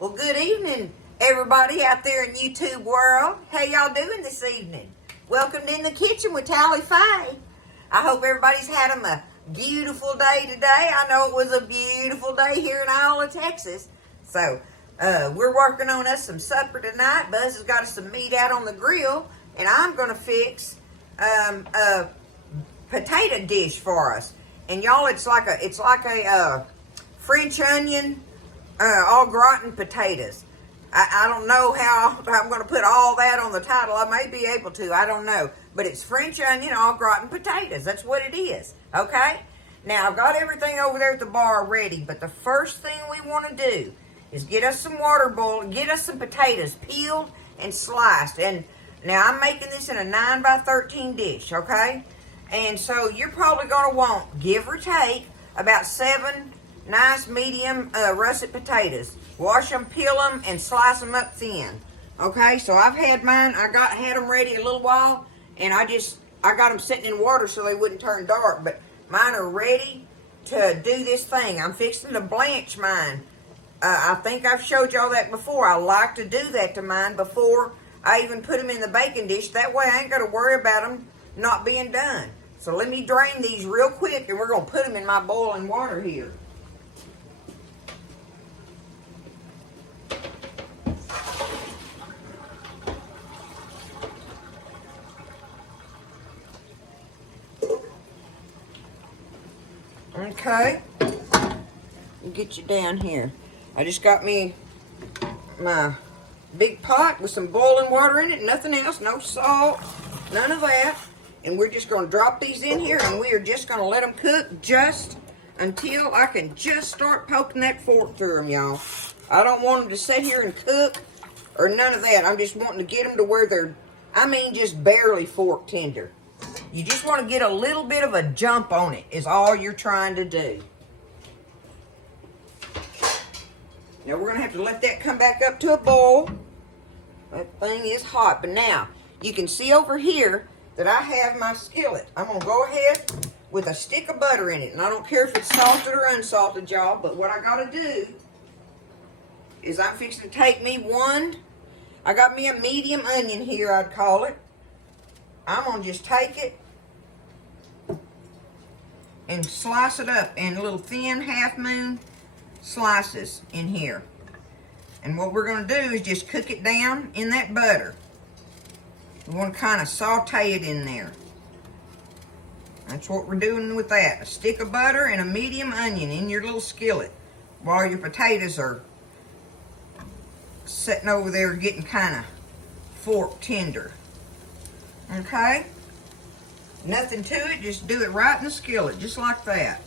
Well, good evening, everybody out there in YouTube world. How y'all doing this evening? Welcome in the kitchen with Tally Faye. I hope everybody's had a beautiful day today. I know it was a beautiful day here in Iowa, Texas. So, we're working on us some supper tonight. Buzz has got us some meat out on the grill, and I'm going to fix a potato dish for us. And y'all, it's like a French onion, au gratin potatoes. I don't know how I'm going to put all that on the title. I may be able to. I don't know. But it's French onion, au gratin potatoes. That's what it is. Okay? Now, I've got everything over there at the bar ready. But the first thing we want to do is get us some water boiled, get us some potatoes peeled and sliced. And now I'm making this in a 9 by 13 dish. Okay? And so you're probably going to want, give or take, about 7 nice medium russet potatoes. Wash them, peel them, and slice them up thin. Okay, so I've had mine. I had them ready a little while, and I got them sitting in water so they wouldn't turn dark. But mine are ready to do this thing. I'm fixing to blanch mine. I think I've showed y'all that before. I like to do that to mine before I even put them in the baking dish. That way I ain't got to worry about them not being done. So let me drain these real quick, and we're going to put them in my boiling water here. Okay, get you down here. I just got me my big pot with some boiling water in it, nothing else, no salt, none of that. And we're just going to drop these in here, and we are just going to let them cook just until I can just start poking that fork through them, y'all. I don't want them to sit here and cook or none of that. I'm just wanting to get them to where they're, just barely fork tender. You just want to get a little bit of a jump on it is all you're trying to do. Now we're going to have to let that come back up to a boil. That thing is hot. But now, you can see over here that I have my skillet. I'm going to go ahead with a stick of butter in it. And I don't care if it's salted or unsalted, y'all. But what I got to do is I'm fixing to take me I got me a medium onion here, I'd call it. I'm going to just take it and slice it up in little thin half-moon slices in here. And what we're going to do is just cook it down in that butter. We want to kind of saute it in there. That's what we're doing with that. A stick of butter and a medium onion in your little skillet while your potatoes are sitting over there getting kind of fork tender. Okay? Nothing to it, just do it right in the skillet, just like that.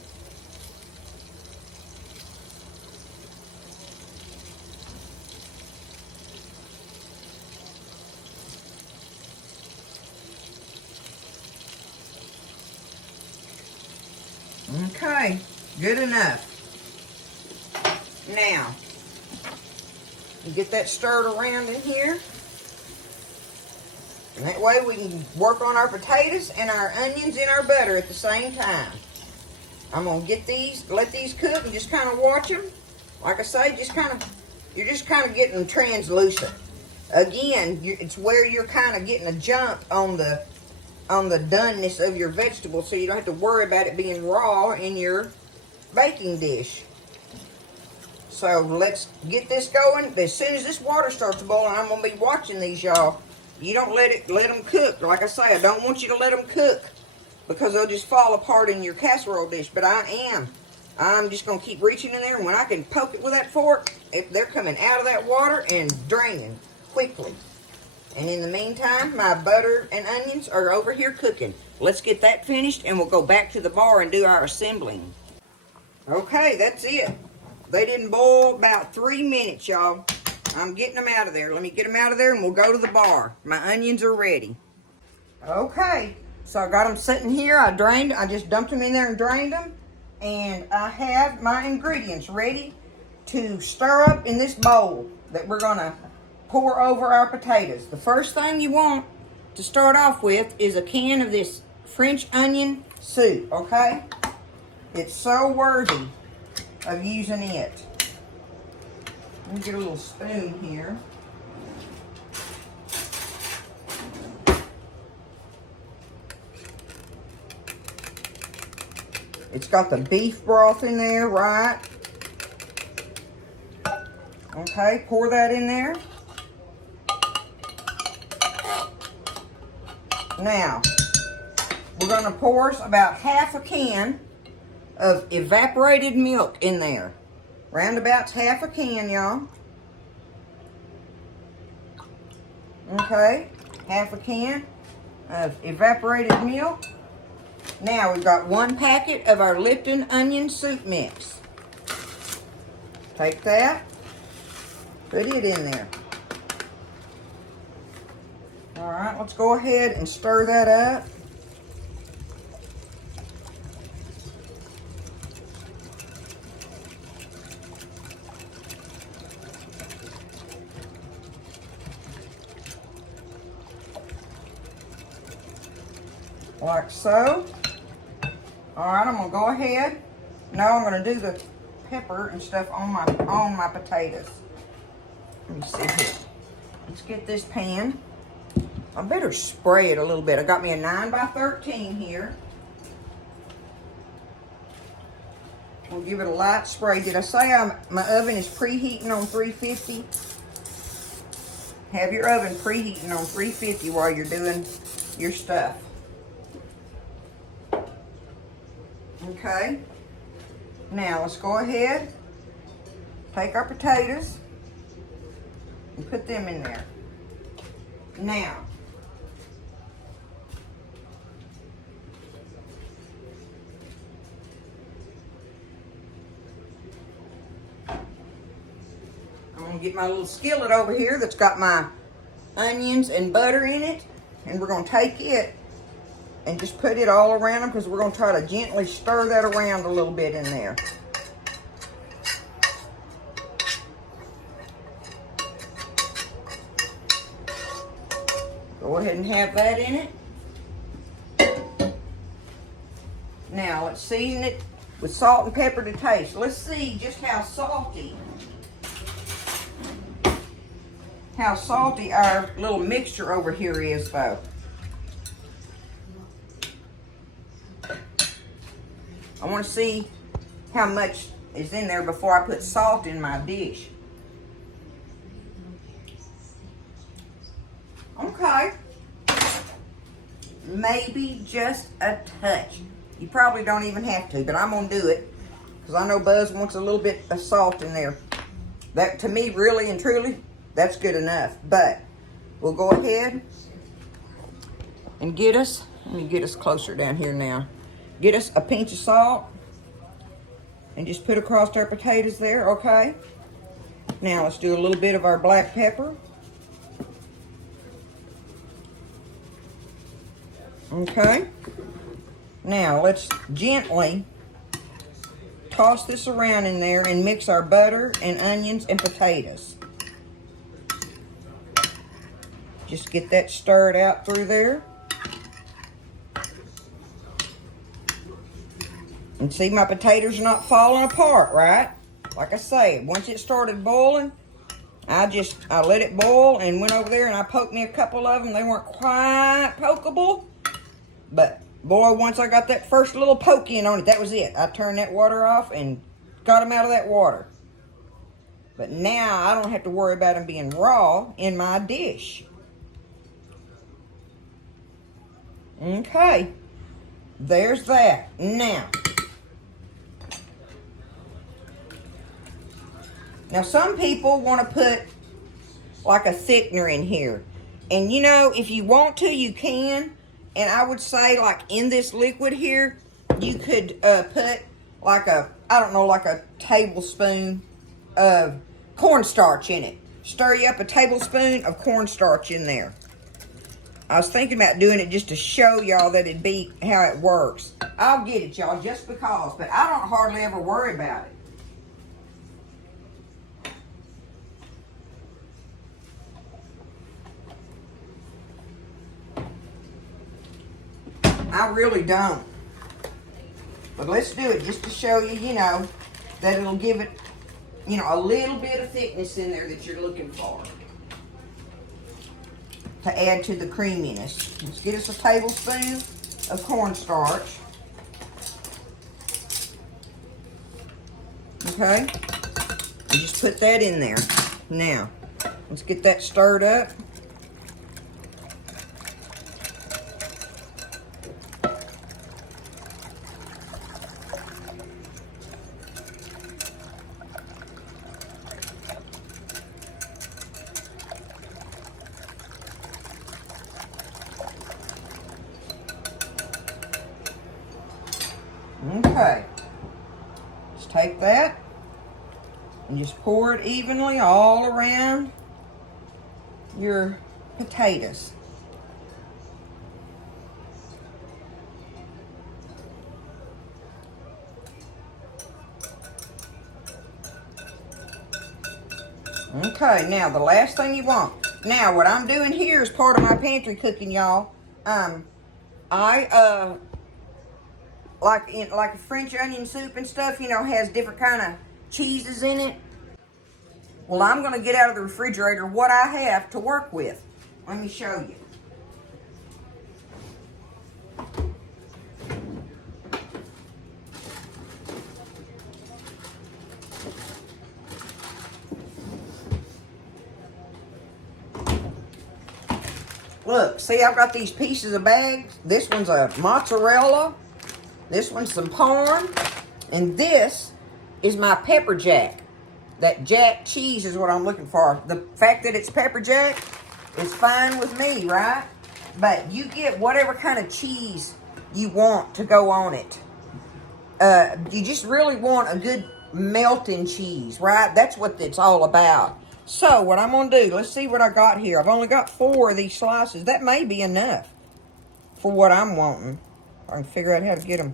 Okay, good enough. Now, get that stirred around in here. And that way we can work on our potatoes and our onions in our butter at the same time. I'm going to let these cook and just kind of watch them. Like I say, you're just kind of getting them translucent. Again, it's where you're kind of getting a jump on the doneness of your vegetable, so you don't have to worry about it being raw in your baking dish. So let's get this going. As soon as this water starts boiling, I'm going to be watching these, y'all. You don't let them cook. Like I say, I don't want you to let them cook because they'll just fall apart in your casserole dish. But I'm just going to keep reaching in there. And when I can poke it with that fork, they're coming out of that water and draining quickly. And in the meantime, my butter and onions are over here cooking. Let's get that finished and we'll go back to the bar and do our assembling. Okay, that's it. They didn't boil about 3 minutes, y'all. I'm getting them out of there. Let me get them out of there and we'll go to the bar. My onions are ready. Okay, so I got them sitting here. I just dumped them in there and drained them. And I have my ingredients ready to stir up in this bowl that we're going to pour over our potatoes. The first thing you want to start off with is a can of this French onion soup, okay? It's so worthy of using it. Let me get a little spoon here. It's got the beef broth in there, right? Okay, pour that in there. Now, we're going to pour about half a can of evaporated milk in there. Roundabout's half a can, y'all. Okay, half a can of evaporated milk. Now we've got 1 packet of our Lipton onion soup mix. Take that, put it in there. All right, let's go ahead and stir that up. Like so. All right, I'm gonna go ahead. Now I'm gonna do the pepper and stuff on my potatoes. Let me see here. Let's get this pan. I better spray it a little bit. I got me a 9 by 13 here. We'll give it a light spray. Did I say my oven is preheating on 350? Have your oven preheating on 350 while you're doing your stuff. Okay. Now let's go ahead, take our potatoes and put them in there. Now, I'm going to get my little skillet over here that's got my onions and butter in it, and we're going to take it and just put it all around them because we're going to try to gently stir that around a little bit in there. Go ahead and have that in it. Now let's season it with salt and pepper to taste. Let's see just how salty our little mixture over here is though. I want to see how much is in there before I put salt in my dish. Okay. Maybe just a touch. You probably don't even have to, but I'm going to do it because I know Buzz wants a little bit of salt in there. That, to me, really and truly, that's good enough. But we'll go ahead and let me get us closer down here now. Get us a pinch of salt and just put across our potatoes there, okay? Now let's do a little bit of our black pepper. Okay. Now let's gently toss this around in there and mix our butter and onions and potatoes. Just get that stirred out through there. And see, my potatoes are not falling apart, right? Like I say, once it started boiling, I let it boil and went over there and I poked me a couple of them. They weren't quite pokeable, but boy, once I got that first little poke in on it, that was it. I turned that water off and got them out of that water. But now I don't have to worry about them being raw in my dish. Okay, there's that. Now some people want to put like a thickener in here. And you know, if you want to, you can. And I would say like in this liquid here, you could put like a tablespoon of cornstarch in it. Stir you up a tablespoon of cornstarch in there. I was thinking about doing it just to show y'all that it'd be how it works. I'll get it, y'all, just because. But I don't hardly ever worry about it. I really don't. But let's do it just to show you, you know, that it'll give it you know, a little bit of thickness in there that you're looking for to add to the creaminess. Let's get us a tablespoon of cornstarch. Okay, and just put that in there. Now, let's get that stirred up. Okay, let's take that and just pour it evenly all around your potatoes. Okay, now the last thing you want. Now what I'm doing here is part of my pantry cooking, y'all. I like a French onion soup and stuff, you know, has different kind of cheeses in it. Well, I'm going to get out of the refrigerator what I have to work with. Let me show you. Look, see, I've got these pieces of bags. This one's a mozzarella. This one's some parm. And this is my pepper jack. That jack cheese is what I'm looking for. The fact that it's pepper jack is fine with me, right? But you get whatever kind of cheese you want to go on it. You just really want a good melting cheese, right? That's what it's all about. So what I'm going to do, let's see what I got here. I've only got 4 of these slices. That may be enough for what I'm wanting. I can figure out how to get them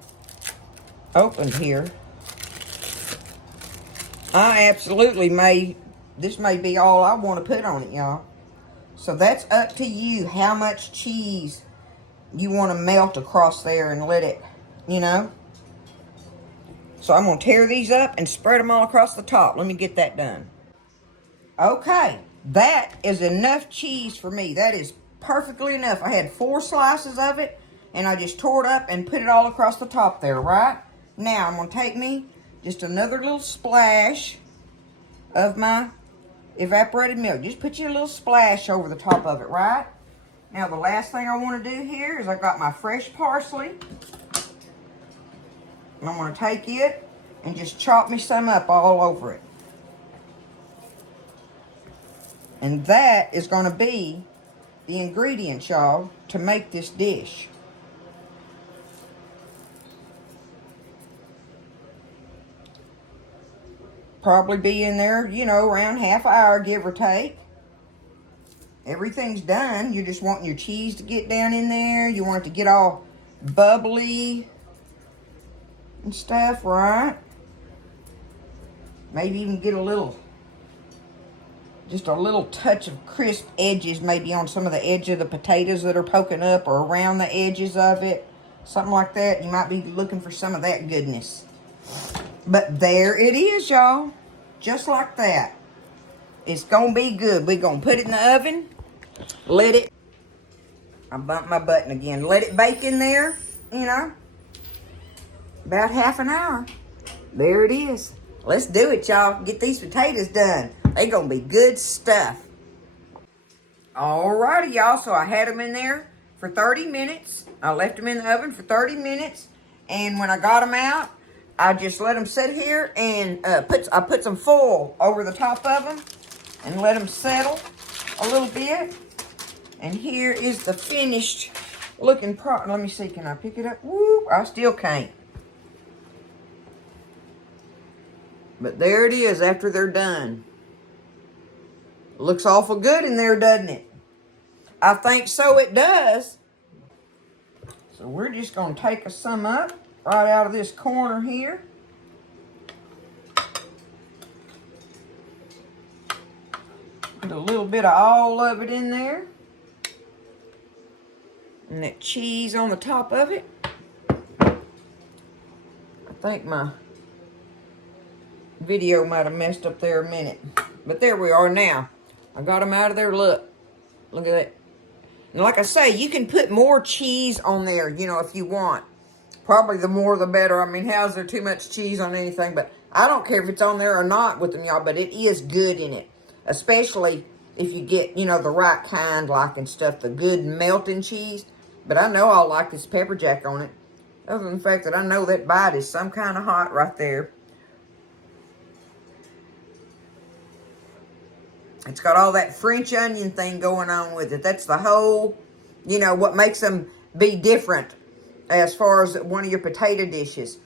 opened here. I absolutely this may be all I want to put on it, y'all. So that's up to you how much cheese you want to melt across there and let it, you know. So I'm going to tear these up and spread them all across the top. Let me get that done. Okay, that is enough cheese for me. That is perfectly enough. I had 4 slices of it, and I just tore it up and put it all across the top there, right? Now, I'm going to take me just another little splash of my evaporated milk. Just put you a little splash over the top of it, right? Now, the last thing I want to do here is I got my fresh parsley. And I'm going to take it and just chop me some up all over it. And that is going to be the ingredients, y'all, to make this dish. Probably be in there, you know, around half an hour, give or take. Everything's done. You're just wanting your cheese to get down in there. You want it to get all bubbly and stuff, right? Maybe even get just a little touch of crisp edges maybe on some of the edge of the potatoes that are poking up or around the edges of it. Something like that. You might be looking for some of that goodness. But there it is, y'all. Just like that. It's going to be good. We're going to put it in the oven. I bumped my button again. Let it bake in there, you know, about half an hour. There it is. Let's do it, y'all. Get these potatoes done. They gonna be good stuff. Alrighty, y'all. So I had them in there for 30 minutes. I left them in the oven for 30 minutes. And when I got them out, I just let them sit here and I put some foil over the top of them and let them settle a little bit. And here is the finished looking product. Let me see, can I pick it up? Whoop, I still can't. But there it is after they're done. Looks awful good in there, doesn't it? I think so it does. So we're just going to take some up right out of this corner here. Put a little bit of all of it in there. And that cheese on the top of it. I think my Video might have messed up there a minute. But there we are now. I got them out of there. Look. Look at that. And like I say, you can put more cheese on there, you know, if you want. Probably the more the better. I mean, how's there too much cheese on anything? But I don't care if it's on there or not with them, y'all. But it is good in it. Especially if you get, you know, the right kind, like and stuff. The good melting cheese. But I know I'll like this pepper jack on it. Other than the fact that I know that bite is some kind of hot right there. It's got all that French onion thing going on with it. That's the whole, you know, what makes them be different as far as one of your potato dishes.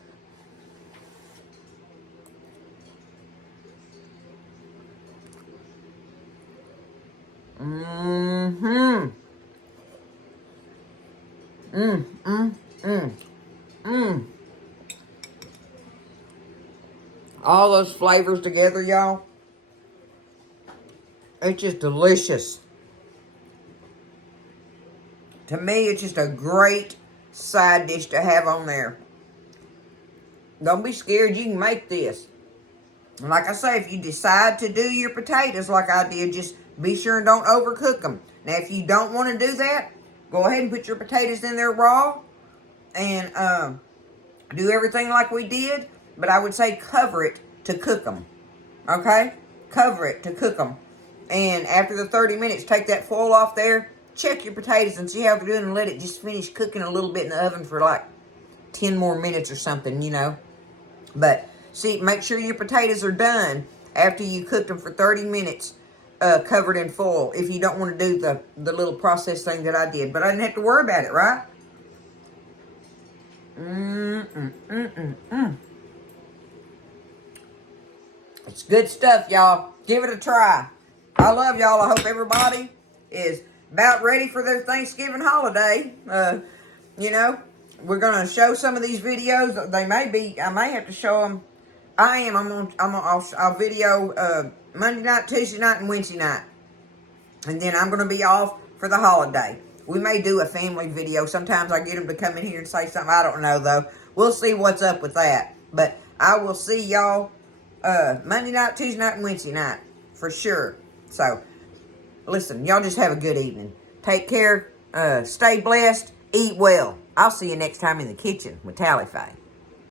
Mmm. Mmm. Mmm. Mmm. Mmm. All those flavors together, y'all. It's just delicious. To me, it's just a great side dish to have on there. Don't be scared. You can make this. And like I say, if you decide to do your potatoes like I did, just be sure and don't overcook them. Now, if you don't want to do that, go ahead and put your potatoes in there raw and do everything like we did. But I would say cover it to cook them. Okay? Cover it to cook them. And after the 30 minutes, take that foil off there. Check your potatoes and see how they're doing and let it just finish cooking a little bit in the oven for like 10 more minutes or something, you know. But see, make sure your potatoes are done after you cooked them for 30 minutes covered in foil if you don't want to do the little process thing that I did. But I didn't have to worry about it, right? It's good stuff, y'all. Give it a try. I love y'all. I hope everybody is about ready for their Thanksgiving holiday. You know, we're going to show some of these videos. They may be, I may have to show them. I'll video Monday night, Tuesday night, and Wednesday night. And then I'm going to be off for the holiday. We may do a family video. Sometimes I get them to come in here and say something. I don't know, though. We'll see what's up with that. But I will see y'all Monday night, Tuesday night, and Wednesday night. For sure. So, listen, y'all just have a good evening. Take care. Stay blessed. Eat well. I'll see you next time in the kitchen with Tally Faye.